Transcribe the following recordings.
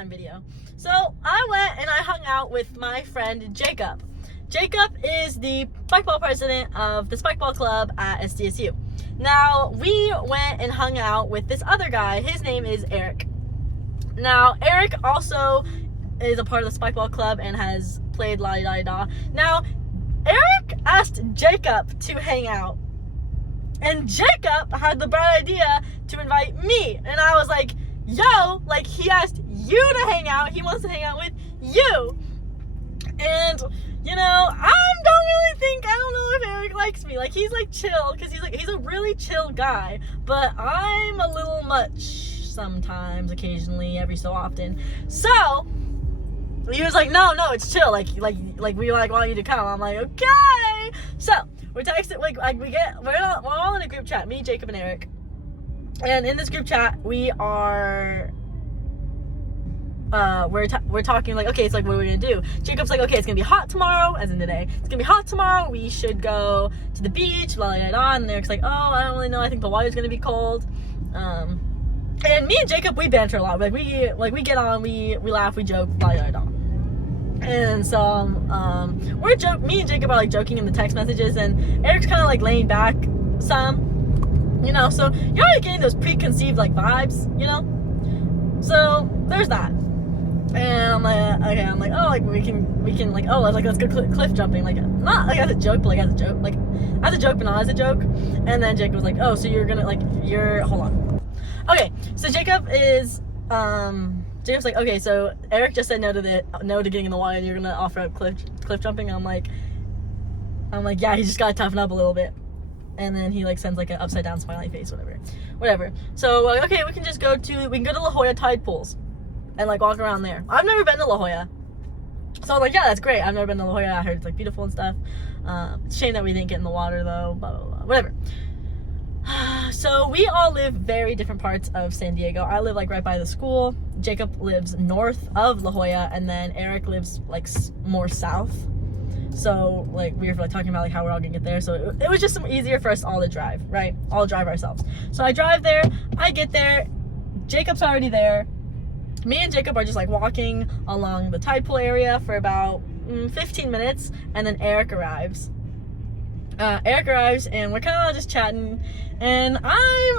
Storytime video. So I went and I hung out with my friend Jacob. Jacob is the spikeball president of the spikeball club at SDSU. Now, we went and hung out with this other guy. His name is Eric. Now, Eric also is a part of the spikeball club and has played la-di-da-da. Now, Eric asked Jacob to hang out. And Jacob had the bright idea to invite me. And I was like, yo, like, he asked you to hang out. He wants to hang out with you. And, you know, I don't know if Eric likes me. Like, he's like chill, because he's a really chill guy. But I'm a little much sometimes, occasionally, every so often. So he was like, no, it's chill. Like we want you to come. I'm like, okay. So we're texting, we're all in a group chat, me, Jacob, and Eric. And in this group chat, we are, we're talking like, okay, it's like, what are we gonna do? Jacob's like, okay, it's gonna be hot tomorrow, as in today. It's gonna be hot tomorrow. We should go to the beach, la la la. And Eric's like, oh, I don't really know. I think the water's gonna be cold. And me and Jacob, we banter a lot. Like we get on, we laugh, we joke, la la la. And so, me and Jacob are like joking in the text messages, and Eric's kind of like laying back some, you know, so you're already getting those preconceived like vibes, you know? So there's that. And I'm like, okay, oh, like we can like, oh, like let's go cliff jumping, like not like as a joke, but like as a joke, like as a joke, but not as a joke. And then Jacob was like, oh, so you're gonna hold on. Okay, so Jacob's like, okay, so Eric just said no to getting in the water, and you're gonna offer up cliff jumping. I'm like, yeah, he just gotta toughen up a little bit. And then he like sends like an upside down smiley face, whatever. So we're like, okay, we can go to La Jolla Tide Pools and like walk around there. I've never been to La Jolla, so I'm like, yeah, that's great. I've never been to La Jolla. I heard it's like beautiful and stuff. It's a shame that we didn't get in the water though. Blah blah blah. Whatever. So we all live very different parts of San Diego. I live like right by the school. Jacob lives north of La Jolla, and then Eric lives like more south. So like we were like talking about like how we're all gonna get there. So it was just easier for us all to drive, right? All drive ourselves. So I drive there. I get there. Jacob's already there. Me and Jacob are just like walking along the tide pool area for about 15 minutes, and then Eric arrives. And we're kind of just chatting, and I'm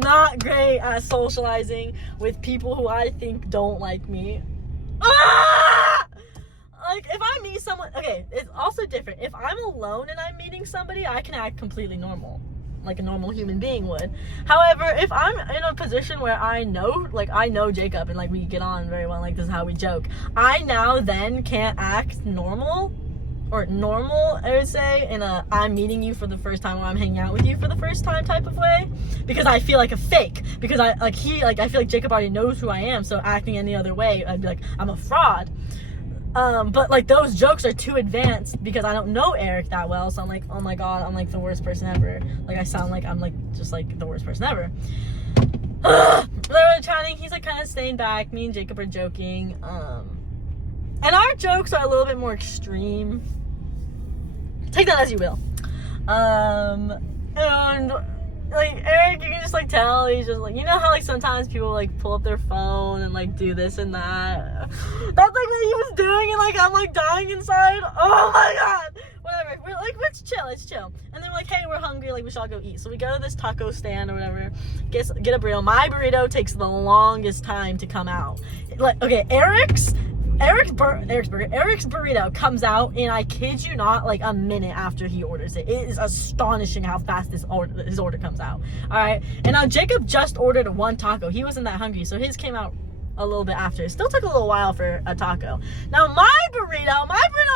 not great at socializing with people who I think don't like me. Like, if I meet someone, okay, it's also different. If I'm alone and I'm meeting somebody, I can act completely normal, like a normal human being would. However, if I'm in a position where I know Jacob, and like we get on very well, like this is how we joke, I now then can't act normal, I would say, in a I'm meeting you for the first time, or I'm hanging out with you for the first time type of way, because I feel like a fake, because I feel like Jacob already knows who I am, so acting any other way, I'd be like, I'm a fraud. But like those jokes are too advanced because I don't know Eric that well, so I'm like, oh my god, I'm like the worst person ever. Like I sound like I'm like just like the worst person ever. They're chatting, he's like kind of staying back, me and Jacob are joking, and our jokes are a little bit more extreme. Take that as you will. And like Eric, you can just like tell he's just like, you know how like sometimes people like pull up their phone and like do this and that. That's like what he was doing, and like I'm like dying inside. Oh my god. Whatever. We're like, it's chill. And then we're like, hey, we're hungry, like we should all go eat. So we go to this taco stand or whatever, get a burrito. My burrito takes the longest time to come out. Like, okay, Eric's burrito comes out, and I kid you not, like a minute after he orders it. It is astonishing how fast his order comes out. All right, and now Jacob just ordered one taco. He wasn't that hungry, so his came out a little bit after. It still took a little while for a taco. Now my burrito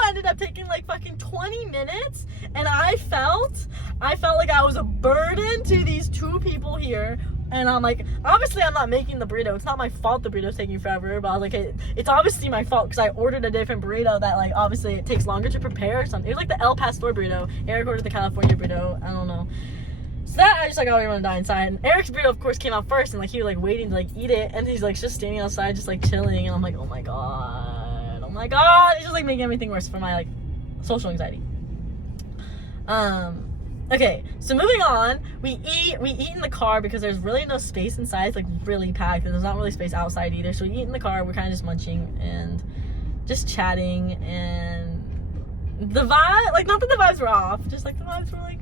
ended up taking like fucking 20 minutes, and I felt like I was a burden to these two people here. And I'm like, obviously I'm not making the burrito. It's not my fault the burrito's taking forever. But I was like, hey, it's obviously my fault because I ordered a different burrito that like obviously it takes longer to prepare or something. It was like the El Pastor burrito. Eric ordered the California burrito. I don't know. So that I just like, oh, we want to die inside. And Eric's burrito of course came out first, and like he was like waiting to like eat it, and he's like just standing outside just like chilling, and I'm like, oh my god, it's just like making everything worse for my like social anxiety. Okay, so moving on, we eat in the car because there's really no space inside. It's like really packed, and there's not really space outside either. So we eat in the car. We're kind of just munching and just chatting, and the vibe, like, not that the vibes were off, just like the vibes were like.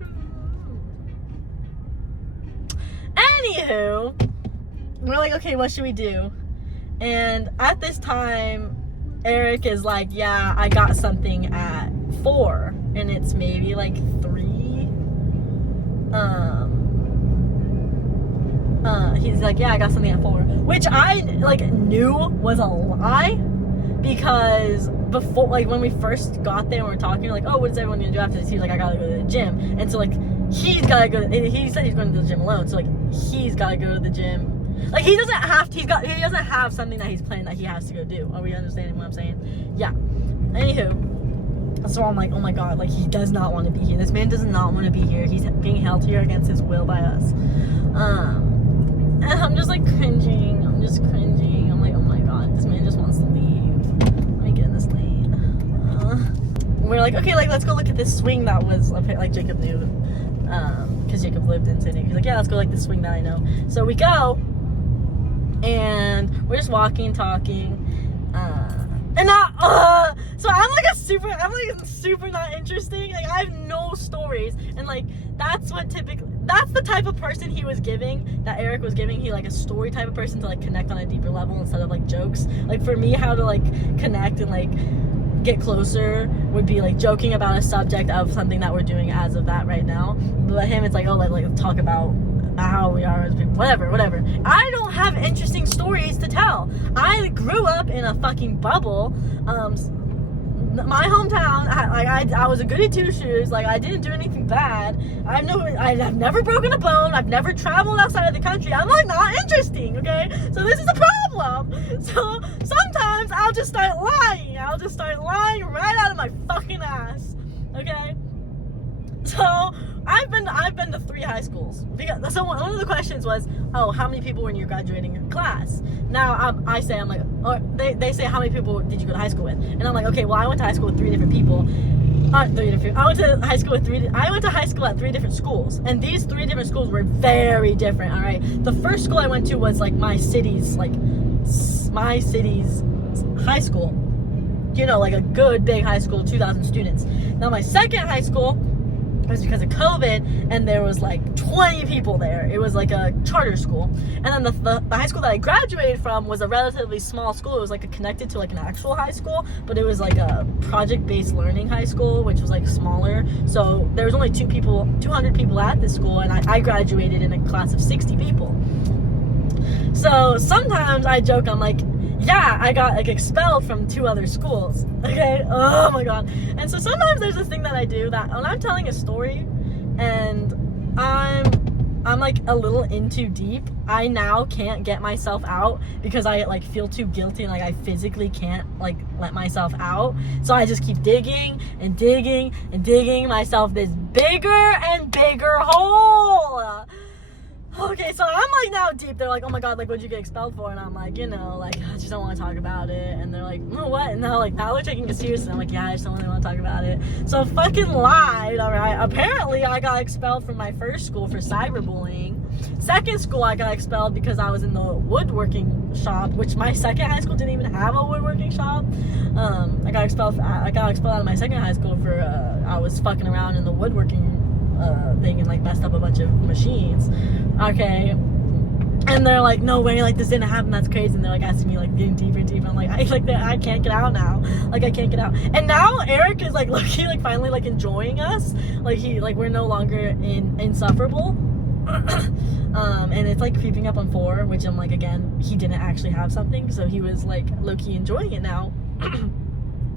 Anywho, we're like, okay, what should we do? And at this time, Eric is like, yeah, I got something at 4, and it's maybe like 3. He's like, yeah, I got something at 4, which I like knew was a lie, because before, like, when we first got there and we were talking, like, oh, what is everyone gonna do after this? He's like, I gotta go to the gym, and so like he's gotta go. He said he's going to the gym alone, so like he's gotta go to the gym. Like, he doesn't have to, he doesn't have something that he's planning that he has to go do. Are we understanding what I'm saying? Yeah. Anywho, so I'm like, oh my god, like, he does not want to be here. This man does not want to be here. He's being held here against his will by us. And I'm just like cringing. I'm just cringing. I'm like, oh my god, this man just wants to leave. Let me get in this lane. We're like, okay, like, let's go look at this swing that was, like, Jacob knew. Because Jacob lived in San Diego. He's like, yeah, let's go like this swing that I know. So we go, and we're just walking, talking, and now, so I'm like super not interesting. Like, I have no stories, and like that's the type of person he was giving, that Eric was giving. He like a story type of person to like connect on a deeper level instead of like jokes. Like, for me, how to like connect and like get closer would be like joking about a subject of something that we're doing as of that right now. But him, it's like, oh, like talk about how we are as people, whatever. I don't have interesting stories to tell. I grew up in a fucking bubble. My hometown, I was a goody two shoes. Like, I didn't do anything bad. I've never broken a bone. I've never traveled outside of the country. I'm like not interesting, okay? So this is a problem. So sometimes I'll just start lying. Right out of my fucking ass, okay? So I've been to 3 high schools. So one of the questions was, oh, how many people were in your graduating class? Now I say, I'm like, or they say, how many people did you go to high school with? And I'm like, okay, well, I went to high school with 3 different people. I went to high school at 3 different schools, and these 3 different schools were very different. All right, the first school I went to was like my city's high school. You know, like a good big high school, 2,000 students. Now my second high school was because of COVID, and there was like 20 people there. It was like a charter school. And then the high school that I graduated from was a relatively small school. It was like connected to like an actual high school, but it was like a project-based learning high school, which was like smaller. So there was only 200 people at this school, and I graduated in a class of 60 people. So sometimes I joke, I'm like, yeah, I got like expelled from 2 other schools. Okay, oh my god. And so sometimes there's a thing that I do, that when I'm telling a story and I'm like a little in too deep, I now can't get myself out because I like feel too guilty, and like I physically can't like let myself out. So I just keep digging and digging and digging myself this bigger and bigger hole. Okay, so I'm like now deep. They're like, oh my god, like, what'd you get expelled for? And I'm like, you know, like, I just don't want to talk about it. And they're like, no, what? And now they're taking it seriously. I'm like, yeah, I just don't really want to talk about it. So I fucking lied, alright? Apparently, I got expelled from my first school for cyberbullying. Second school, I got expelled because I was in the woodworking shop, which my second high school didn't even have a woodworking shop. I got expelled out of my second high school for, I was fucking around in the woodworking thing and like messed up a bunch of machines. Okay, and they're like, no way, like, this didn't happen, that's crazy. And they're like asking me, like, getting deeper and deeper. I'm like, I can't get out now. Like, I can't get out. And now Eric is like lucky, like finally like enjoying us. Like, we're no longer insufferable. And it's like creeping up on 4, which I'm like, again, he didn't actually have something, so he was like low-key enjoying it now. And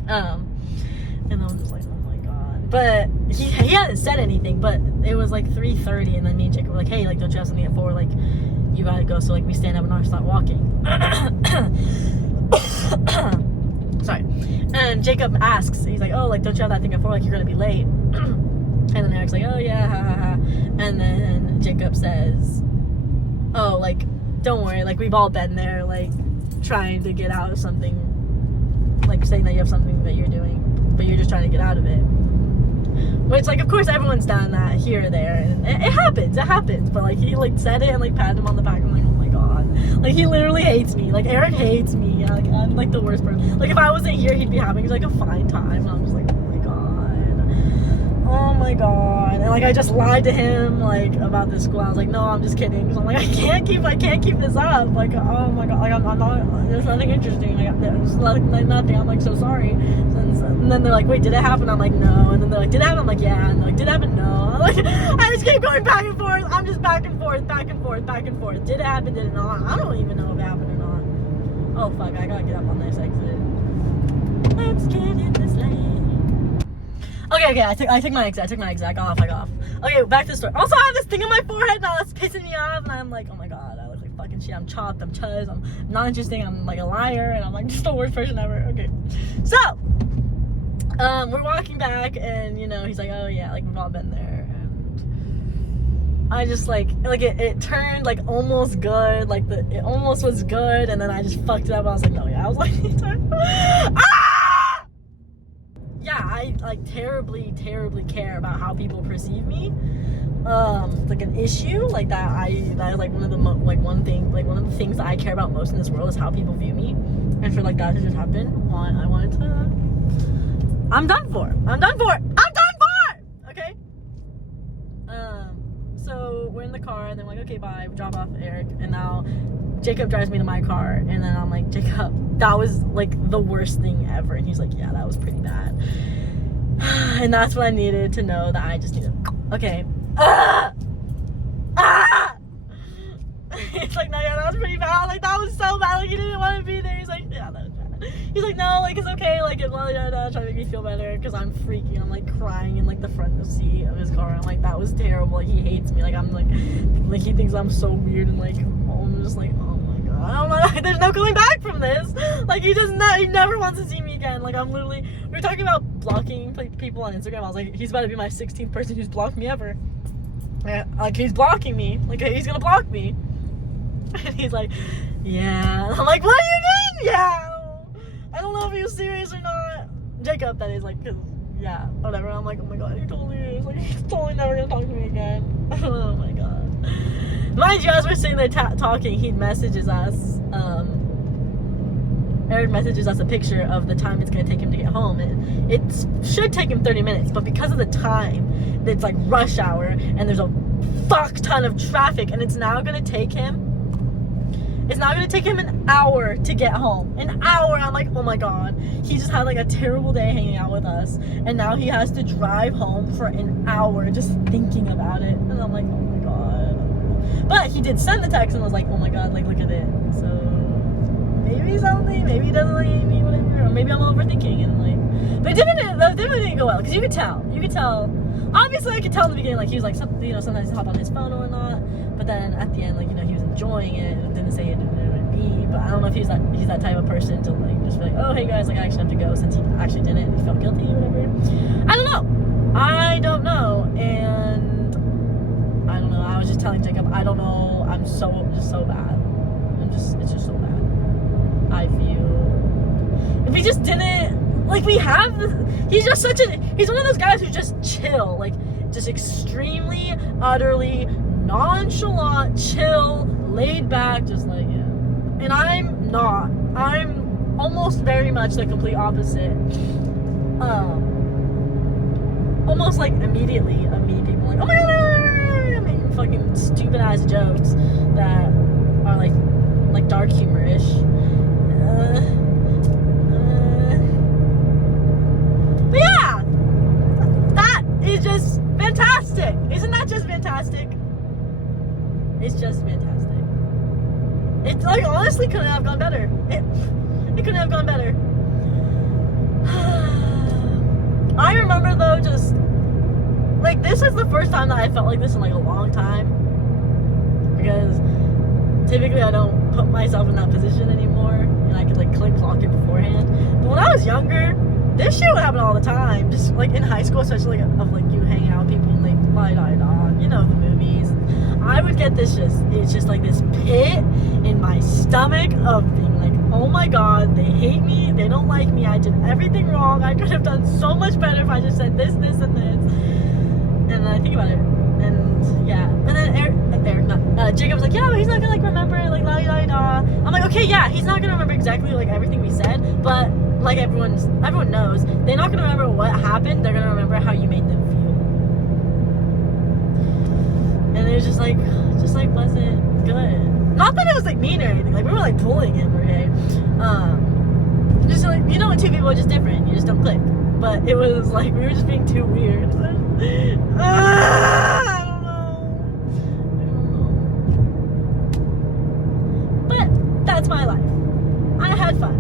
I'm just like, oh my god. But he hadn't said anything, but it was like 3:30, and then me and Jacob were like, hey, like, don't you have something at 4? Like, you gotta go. So like we stand up and I start walking. Sorry. And Jacob asks, he's like, oh, like, don't you have that thing at 4? Like, you're gonna be late. And then Eric's like, oh yeah, ha ha ha. And then Jacob says, oh, like, don't worry, like, we've all been there, like, trying to get out of something, like, saying that you have something that you're doing, but you're just trying to get out of it. which, like, of course everyone's done that here or there, and it happens, but, like, he, like, said it and, like, patted him on the back. I'm like, oh my god, like, he literally hates me. Like, Eric hates me. Like, I'm, like, the worst person. Like, if I wasn't here, he'd be having, like, a fine time, and I'm just like, oh my god. And, like, I just lied to him, like, about this school. I was like, no, I'm just kidding, because I'm like, I can't keep this up. Like, oh my god, like, I'm not, there's nothing interesting. Like, there's like nothing. I'm like, so sorry. And then they're like, wait, did it happen? I'm like, no. And then they're like, did it happen? I'm like, yeah. And they're like, did it happen? No. I'm like, I just keep going back and forth. I'm just back and forth. Did it happen? Did it not? I don't even know if it happened or not. Oh fuck, I gotta get up on this exit. Let's get in this lane. Okay, I took my exit. I got off. Okay, back to the story. Also, I have this thing on my forehead now that's pissing me off, and I'm like, oh my god, I look like fucking shit. I'm chopped, I'm chuzz, I'm not interesting, I'm like a liar, and I'm like just the worst person ever. Okay, so, we're walking back, and, you know, he's like, oh yeah, like, we've all been there, and I just, like it turned, like, almost good, like, it almost was good, and then I just fucked it up. I was like, no, yeah, I was like, yeah, I, like, terribly care about how people perceive me. Like, an issue like that is like one of the things that I care about most in this world is how people view me. And for, like, that to just happen, I wanted to, I'm done for. Okay. So we're in the car, and then we're like, okay, bye. We drop off Eric, and now Jacob drives me to my car, and then I'm like, Jacob, that was, like, the worst thing ever. And he's like, yeah, that was pretty bad. And that's what I needed to know, that I just needed, okay. It's like, no, yeah, that was pretty bad. Like, that was so bad. Like, he didn't want to be there. He's like, yeah, that was bad. He's like, no, like, it's okay. Like, trying to make me feel better, because I'm freaking. I'm, like, crying in, like, the front seat of his car. I'm like, that was terrible. Like, he hates me. Like, I'm like, he thinks I'm so weird, and, like, I'm just like, oh my god, I don't know. There's no going back from this. Like, he never wants to see me again. Like, I'm literally, we were talking about blocking people on Instagram. I was like, he's about to be my 16th person who's blocked me ever. Yeah, like, he's blocking me. Like, he's gonna block me. And he's like, yeah. I'm like, what do you mean? Yeah. I don't know if he was serious or not. Jacob, that is, like, cause, yeah, whatever. I'm like, oh my god, he totally is. Like, he's totally never gonna talk to me again. Oh my god. Mind you, as we're sitting there talking, he messages us, Eric messages us a picture of the time it's gonna take him to get home. It should take him 30 minutes, but because of the time, it's like rush hour, and there's a fuck ton of traffic, and it's now gonna take him an hour to get home. An hour. I'm like, oh my god. He just had, like, a terrible day hanging out with us, and now he has to drive home for an hour just thinking about it. And I'm like, oh my god. But he did send the text and was like, oh my god, like, look at it. So maybe something, maybe he doesn't like me, whatever, or maybe I'm overthinking, and, like, but it didn't go well, because you could tell, obviously I could tell in the beginning, like, he was like, you know, sometimes he'd hop on his phone or not, but then at the end, like, you know, he was enjoying it, and didn't say it didn't be, but I don't know if he's that type of person to, like, just be like, oh, hey guys, like, I actually have to go, since he actually didn't, and he felt guilty or whatever. I don't know, and I don't know, I was just telling Jacob, I don't know, I'm just so bad, it's just so bad. I feel if we just didn't, like, he's one of those guys who just chill, like, just extremely, utterly nonchalant, chill, laid back, just like, yeah. And I'm not. I'm almost very much the complete opposite. Almost like immediately of me, people like, oh my god, I mean, fucking stupid ass jokes that are like dark humor-ish. But yeah, that is just fantastic. Isn't that just fantastic? It's just fantastic. It, like, honestly couldn't have gone better. It couldn't have gone better. I remember though, just like, this is the first time that I felt like this in, like, a long time, because typically I don't put myself in that position anymore, and I could, like, clock it beforehand. But when I was younger, this shit would happen all the time. Just, like, in high school, especially, like, of, like, you hanging out with people and, like, you know, the movies. I would get this it's just like this pit in my stomach of being like, oh my god, they hate me, they don't like me, I did everything wrong, I could have done so much better if I just said this, this, and this. And then I think about it, and yeah, and then Jacob was like, yeah, but he's not gonna like remember like la la la. I'm like, okay, yeah, he's not gonna remember exactly like everything we said, but like everyone knows, they're not gonna remember what happened, they're gonna remember how you made them feel. And it was just like wasn't good. Not that it was like mean or anything, like we were like pulling him, okay? Just like, you know, when two people are just different, you just don't click. But it was like we were just being too weird. I don't know. But that's my life. I had fun.